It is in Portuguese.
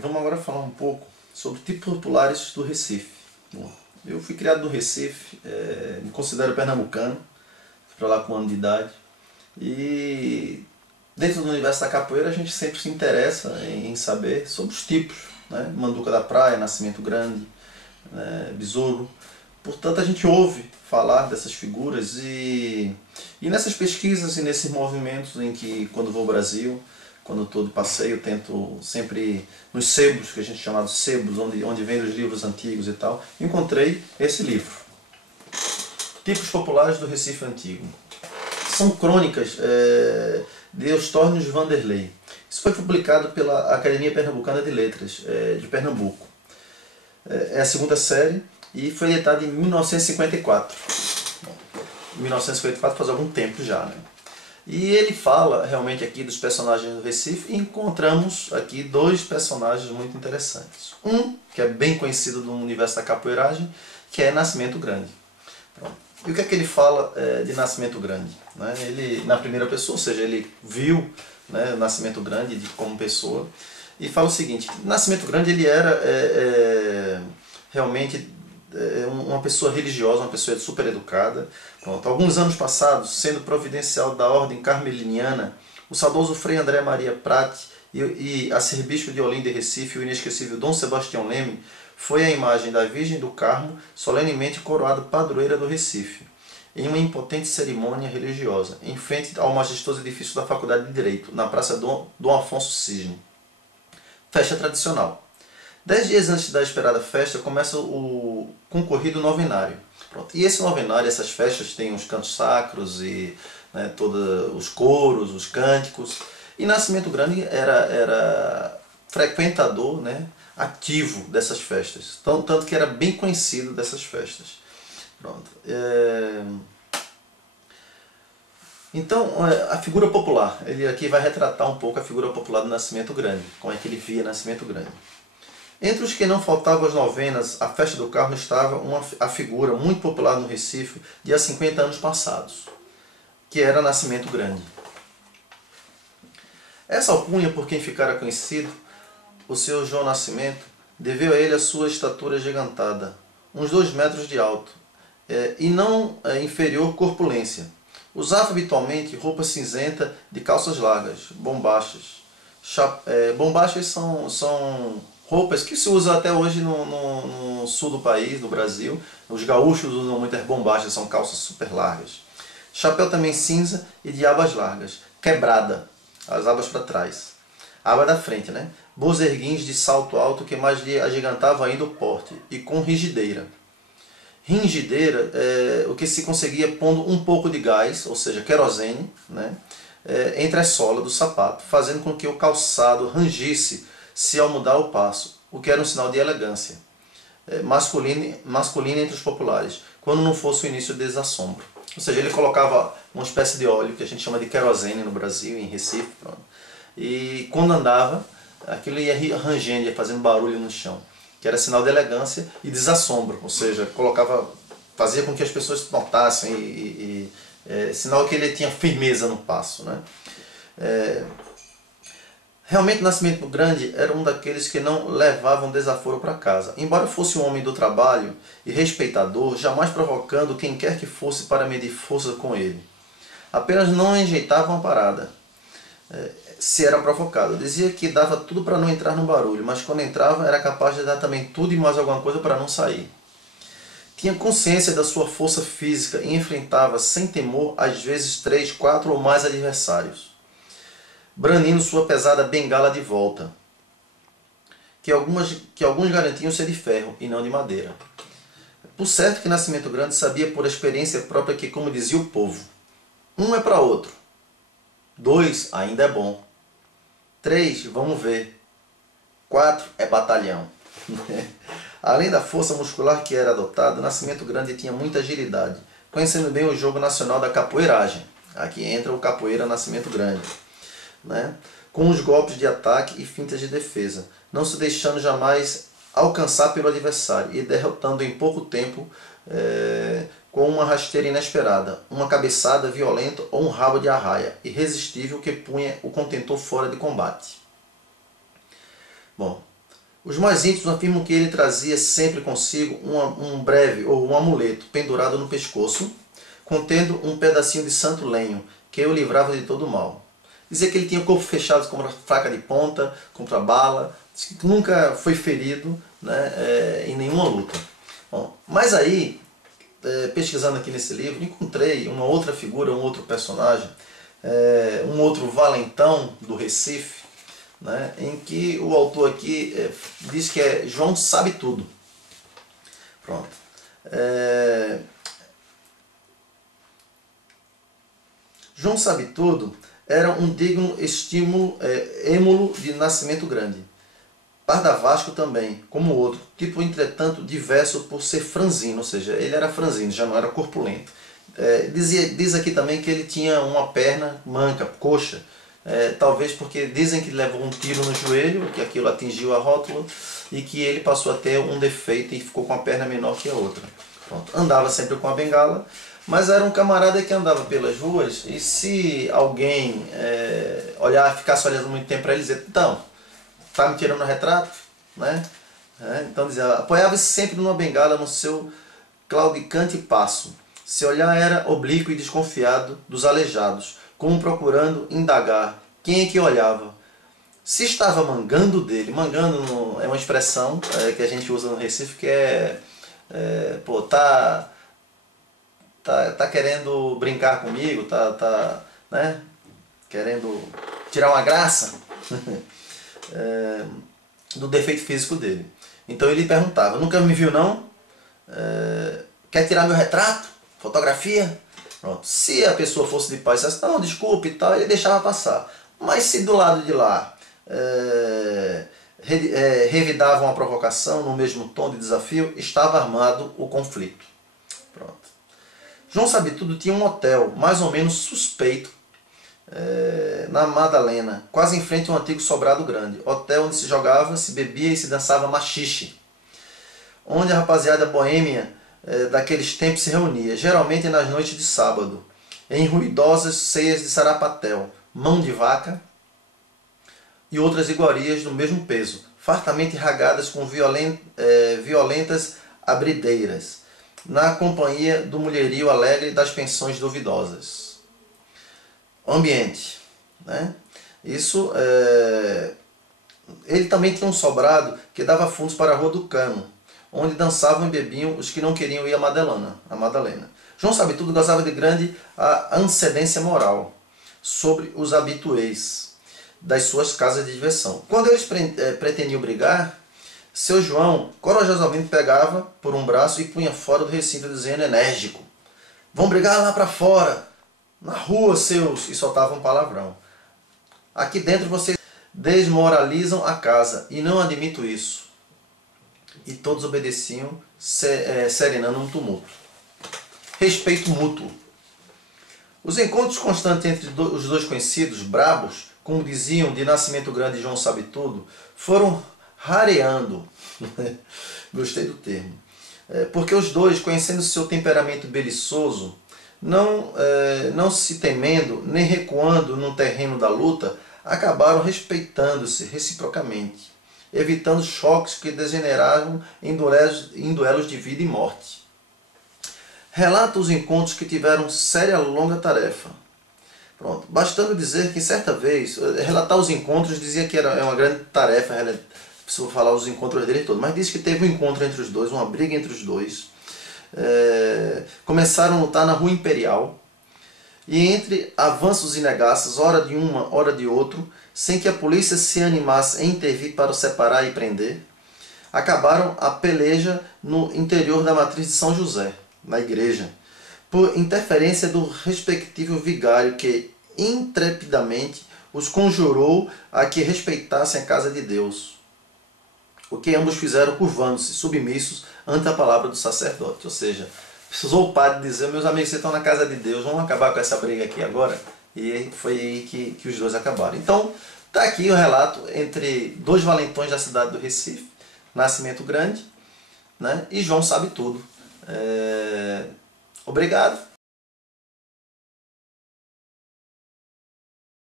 Vamos agora falar um pouco sobre tipos populares do Recife. Bom, eu fui criado no Recife, me considero pernambucano, fui para lá com 1 ano de idade. E dentro do universo da capoeira a gente sempre se interessa em saber sobre os tipos, né? Manduca da Praia, Nascimento Grande, Besouro. Portanto, a gente ouve falar dessas figuras e nessas pesquisas e nesses movimentos em que, quando vou ao Brasil, quando estou de passeio, tento sempre nos sebos, que a gente chama de sebos, onde vem os livros antigos e tal, encontrei esse livro. Tipos populares do Recife Antigo. São crônicas de Eustornius Vanderlei. Isso foi publicado pela Academia Pernambucana de Letras, de Pernambuco. É a 2ª série e foi editado em 1954. Em 1954 faz algum tempo já, né? E ele fala realmente aqui dos personagens do Recife e encontramos aqui 2 personagens muito interessantes. Um, que é bem conhecido no universo da capoeiragem, que é Nascimento Grande. Pronto. E o que é que ele fala de Nascimento Grande? Né? Ele, na primeira pessoa, ou seja, ele viu, né, o Nascimento Grande como pessoa, e fala o seguinte: Nascimento Grande ele era realmente uma pessoa religiosa, uma pessoa super educada. Pronto. Alguns anos passados, sendo providencial da ordem carmeliniana, o saudoso Frei André Maria Prat e arcebispo de Olinda e Recife, o inesquecível Dom Sebastião Leme, foi a imagem da Virgem do Carmo solenemente coroada padroeira do Recife, em uma impotente cerimônia religiosa, em frente ao majestoso edifício da Faculdade de Direito, na Praça Dom Afonso Cisne. Festa tradicional. 10 dias antes da esperada festa começa o concorrido novenário. Pronto. E esse novenário, essas festas têm os cantos sacros e, né, todos os coros, os cânticos. E Nascimento Grande era frequentador, né, ativo dessas festas. Tanto que era bem conhecido dessas festas. Pronto. Então, a figura popular. Ele aqui vai retratar um pouco a figura popular do Nascimento Grande. Como é que ele via Nascimento Grande. Entre os que não faltavam às novenas, a festa do Carmo estava a figura muito popular no Recife de há 50 anos passados, que era Nascimento Grande. Essa alcunha, por quem ficara conhecido, o seu João Nascimento, deveu a ele a sua estatura gigantada, uns 2 metros de alto, e não inferior corpulência. Usava habitualmente roupa cinzenta de calças largas, bombachas. Bombachas são roupas que se usa até hoje no sul do país, no Brasil. Os gaúchos usam muitas bombachas, são calças super largas. Chapéu também cinza e de abas largas, quebrada, as abas para trás. A aba da frente, né? Bozerguins de salto alto que mais lhe agigantava ainda o porte, e com rigideira. Ringideira é o que se conseguia pondo um pouco de gás, ou seja, querosene, né, entre a sola do sapato, fazendo com que o calçado rangisse se ao mudar o passo, o que era um sinal de elegância masculina entre os populares, quando não fosse o início do desassombro. Ou seja, ele colocava uma espécie de óleo, que a gente chama de querosene no Brasil, em Recife, pronto. E quando andava, aquilo ia rangendo, ia fazendo barulho no chão, que era sinal de elegância e desassombro, ou seja, fazia com que as pessoas notassem, sinal que ele tinha firmeza no passo, né? Realmente Nascimento Grande era um daqueles que não levavam desaforo para casa. Embora fosse um homem do trabalho e respeitador, jamais provocando quem quer que fosse para medir força com ele. Apenas não enjeitava uma parada, se era provocado. Dizia que dava tudo para não entrar no barulho, mas quando entrava era capaz de dar também tudo e mais alguma coisa para não sair. Tinha consciência da sua força física e enfrentava sem temor às vezes 3, 4 ou mais adversários, branindo sua pesada bengala de volta, que alguns garantiam ser de ferro e não de madeira. Por certo que Nascimento Grande sabia por experiência própria que, como dizia o povo, 1 é para outro, 2 ainda é bom, 3 vamos ver, 4 é batalhão. Além da força muscular que era adotado, Nascimento Grande tinha muita agilidade, conhecendo bem o jogo nacional da capoeiragem. Aqui entra o capoeira Nascimento Grande, né? Com os golpes de ataque e fintas de defesa, não se deixando jamais alcançar pelo adversário e derrotando em pouco tempo com uma rasteira inesperada, uma cabeçada violenta ou um rabo de arraia irresistível que punha o contentor fora de combate. Bom, os mais íntimos afirmam que ele trazia sempre consigo um breve ou um amuleto pendurado no pescoço, contendo um pedacinho de santo lenho, que o livrava de todo o mal. Dizia que ele tinha o corpo fechado contra faca de ponta, contra bala, que nunca foi ferido, né, em nenhuma luta. Bom, mas aí, pesquisando aqui nesse livro, encontrei uma outra figura, um outro personagem, um outro valentão do Recife, né, em que o autor aqui diz que é João Sabe Tudo. Pronto. João Sabe Tudo era um digno êmulo de Nascimento Grande. Pardavasco também, como outro, tipo entretanto diverso por ser franzino, ou seja, ele era franzino, já não era corpulento. Diz aqui também que ele tinha uma perna manca, coxa, talvez porque dizem que levou um tiro no joelho, que aquilo atingiu a rótula, e que ele passou a ter um defeito e ficou com a perna menor que a outra. Pronto. Andava sempre com a bengala, mas era um camarada que andava pelas ruas, e se alguém ficasse olhando muito tempo para ele, dizer, então, tá me tirando o retrato? Né? Então dizia, apoiava-se sempre numa bengala no seu claudicante passo. Seu olhar era oblíquo e desconfiado dos aleijados, como procurando indagar quem é que olhava. Se estava mangando dele, mangando é uma expressão que a gente usa no Recife, que pô, tá querendo brincar comigo, né, querendo tirar uma graça do defeito físico dele. Então ele perguntava, nunca me viu não? Quer tirar meu retrato? Fotografia? Pronto. Se a pessoa fosse de paz e dissesse, não, desculpe e tal, ele deixava passar. Mas se do lado de lá revidava uma provocação no mesmo tom de desafio, estava armado o conflito. Pronto. João Sabe Tudo tinha um hotel mais ou menos suspeito na Madalena, quase em frente a um antigo sobrado grande. Hotel onde se jogava, se bebia e se dançava machixe. Onde a rapaziada boêmia daqueles tempos se reunia, geralmente nas noites de sábado, em ruidosas ceias de sarapatel, mão de vaca e outras iguarias do mesmo peso, fartamente ragadas com violentas abrideiras, na companhia do mulherio alegre das pensões duvidosas. Ambiente, né? Isso, ele também tinha um sobrado que dava fundos para a Rua do Cano, onde dançavam e bebiam os que não queriam ir à Madalena. João Sabe Tudo gozava de grande antecedência moral sobre os habituês das suas casas de diversão. Quando eles pretendiam brigar, seu João corajosamente pegava por um braço e punha fora do recinto, dizendo enérgico, vão brigar lá para fora, na rua, seus... e soltava um palavrão. Aqui dentro vocês desmoralizam a casa, e não admito isso. E todos obedeciam, serenando um tumulto. Respeito mútuo. Os encontros constantes entre os dois conhecidos, brabos, como diziam de Nascimento Grande e João Sabe Tudo, foram rareando. Gostei do termo. Porque os dois, conhecendo seu temperamento belicoso, não se temendo nem recuando no terreno da luta, acabaram respeitando-se reciprocamente, evitando choques que degeneraram em duelos de vida e morte. Relata os encontros que tiveram séria longa tarefa. Pronto. Bastando dizer que certa vez, relatar os encontros dizia que era uma grande tarefa, preciso falar os encontros dele todos, mas disse que teve um encontro entre os dois, uma briga entre os dois. Começaram a lutar na Rua Imperial, e entre avanços e negaças, hora de uma, hora de outro, sem que a polícia se animasse em intervir para separar e prender, acabaram a peleja no interior da matriz de São José, na igreja, por interferência do respectivo vigário que intrepidamente os conjurou a que respeitassem a casa de Deus, o que ambos fizeram curvando-se, submissos, ante a palavra do sacerdote. Ou seja, precisou o padre dizer, meus amigos, vocês estão na casa de Deus, vamos acabar com essa briga aqui agora? E foi aí que os dois acabaram. Então, está aqui o relato entre dois valentões da cidade do Recife, Nascimento Grande, né, e João Sabe Tudo. Obrigado.